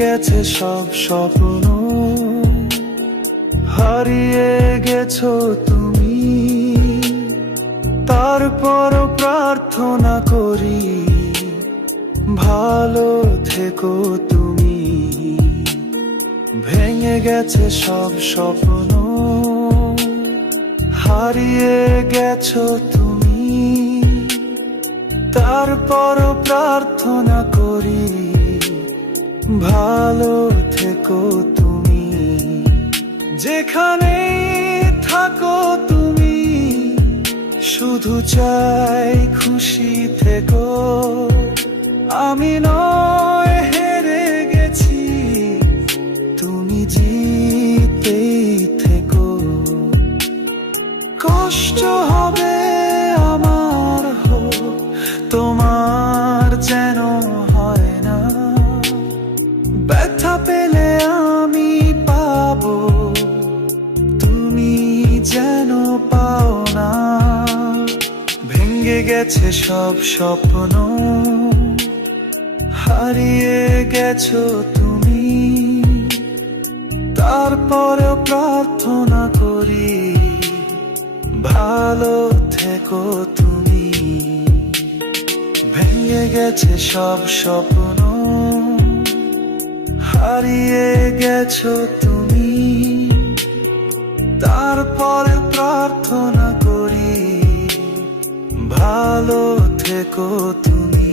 গেছে সব স্বপ্ন, হারিয়ে গেছো তুমি। তারপরও প্রার্থনা করি, ভালো থেকো তুমি। ভেঙে গেছে সব স্বপ্ন, হারিয়ে গেছো তুমি। তারপরও প্রার্থনা করি, ভালো থেকো তুমি। যেখানেই থাকো তুমি, শুধু চাই খুশি থেকো। আমি নয় হেরে গেছি, তুমি জিতেই থেকো। কষ্ট হবে আমার, হোক তোমার যেন হয় না। ব্যথা পেলে আমি পাবো, তুমি যেন পাও না। ভেঙে গেছে সব স্বপ্ন, হারিয়ে গেছো তুমি। তারপরেও প্রার্থনা করি, ভালো থেকো তুমি। ভেঙে গেছে সব স্বপ্ন, হারিয়ে গেছো তুমি। তারপরে প্রার্থনা করি, ভালো থেকো তুমি।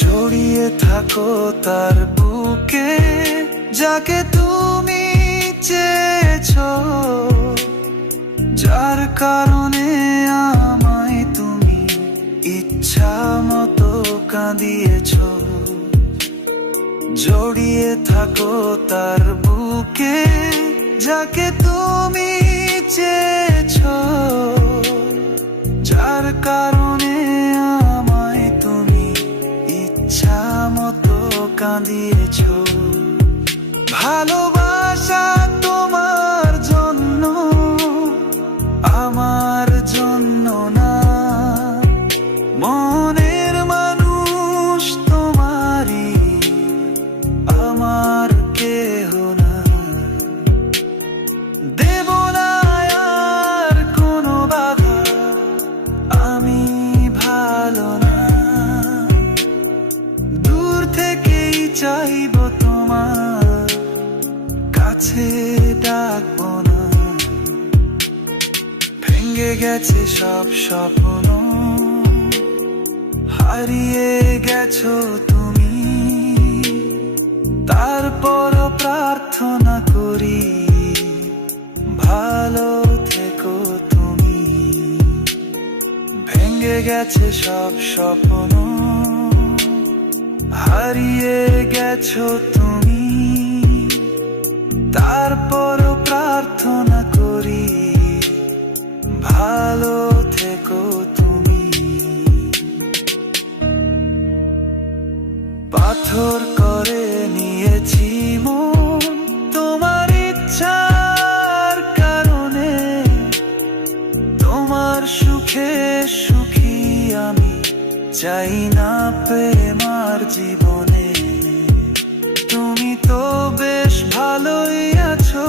জড়িয়ে থাকো তার বুকে, যাকে তুমি চেয়েছো। যার কারণে আমায় তুমি ইচ্ছা মতো কাঁদিয়েছো। জড়িয়ে থাকো তার বুকে, যাকে তুমি চেয়েছো। যার কারণে আমায় তুমি ইচ্ছা মতো কাঁদিয়েছো। ভালোবাসা তোমার জন্য, আমার জন্য না। মনের মানুষ তোমারই, আমার কেহ না। দেব না আর কোনো বাধা, আমি ভালো না। দূর থেকেই চাইবো তোমার, কাছে ডাকবো না। ভেঙে গেছে সব স্বপ্ন, হারিয়ে গেছো তুমি। তারপরও প্রার্থনা করি, ভালো থেকো তুমি। ভেঙে গেছে সব স্বপ্ন, হারিয়ে গেছো তুমি। তারপরও প্রার্থনা করি, ভালো থেকো তুমি। পাথর করে নিয়েছি মন তোমার ইচ্ছার কারণে। তোমার সুখে সুখী আমি, চাই না প্রেম আর জীবনে। তুমি তো বেশ ভালোই আছো,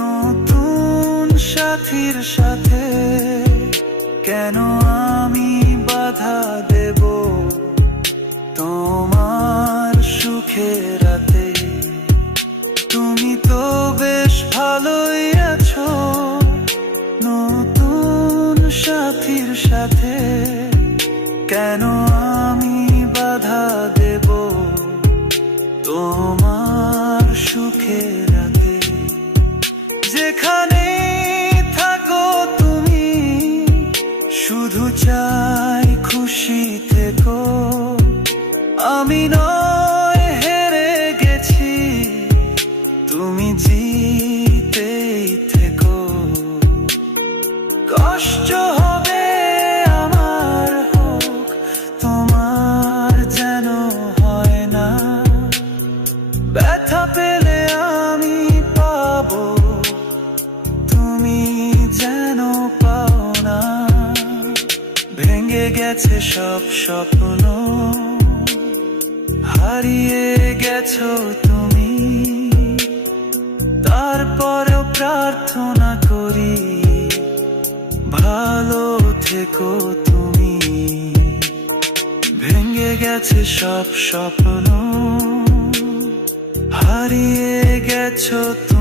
নতুন সাথীর সাথে। কেন আমি বাধা দেব তোমার সুখে রাতে? তুমি তো বেশ ভালোই আছো, নতুন সাথীর সাথে। কেন আমি বাধা দেব তোমার সুখে রাতে? যেখানে থাকো তুমি, শুধু চাই খুশি থেকো। আমি নয় হেরে গেছি, তুমি জিতেই থেকো। কষ্ট হবে আমার, হোক গেছে সব স্বপ্ন, হারিয়ে গেছো তুমি। তারপরেও প্রার্থনা করি, ভালো থেকো তুমি। ভেঙে গেছে সব স্বপ্ন, হারিয়ে গেছো তুমি।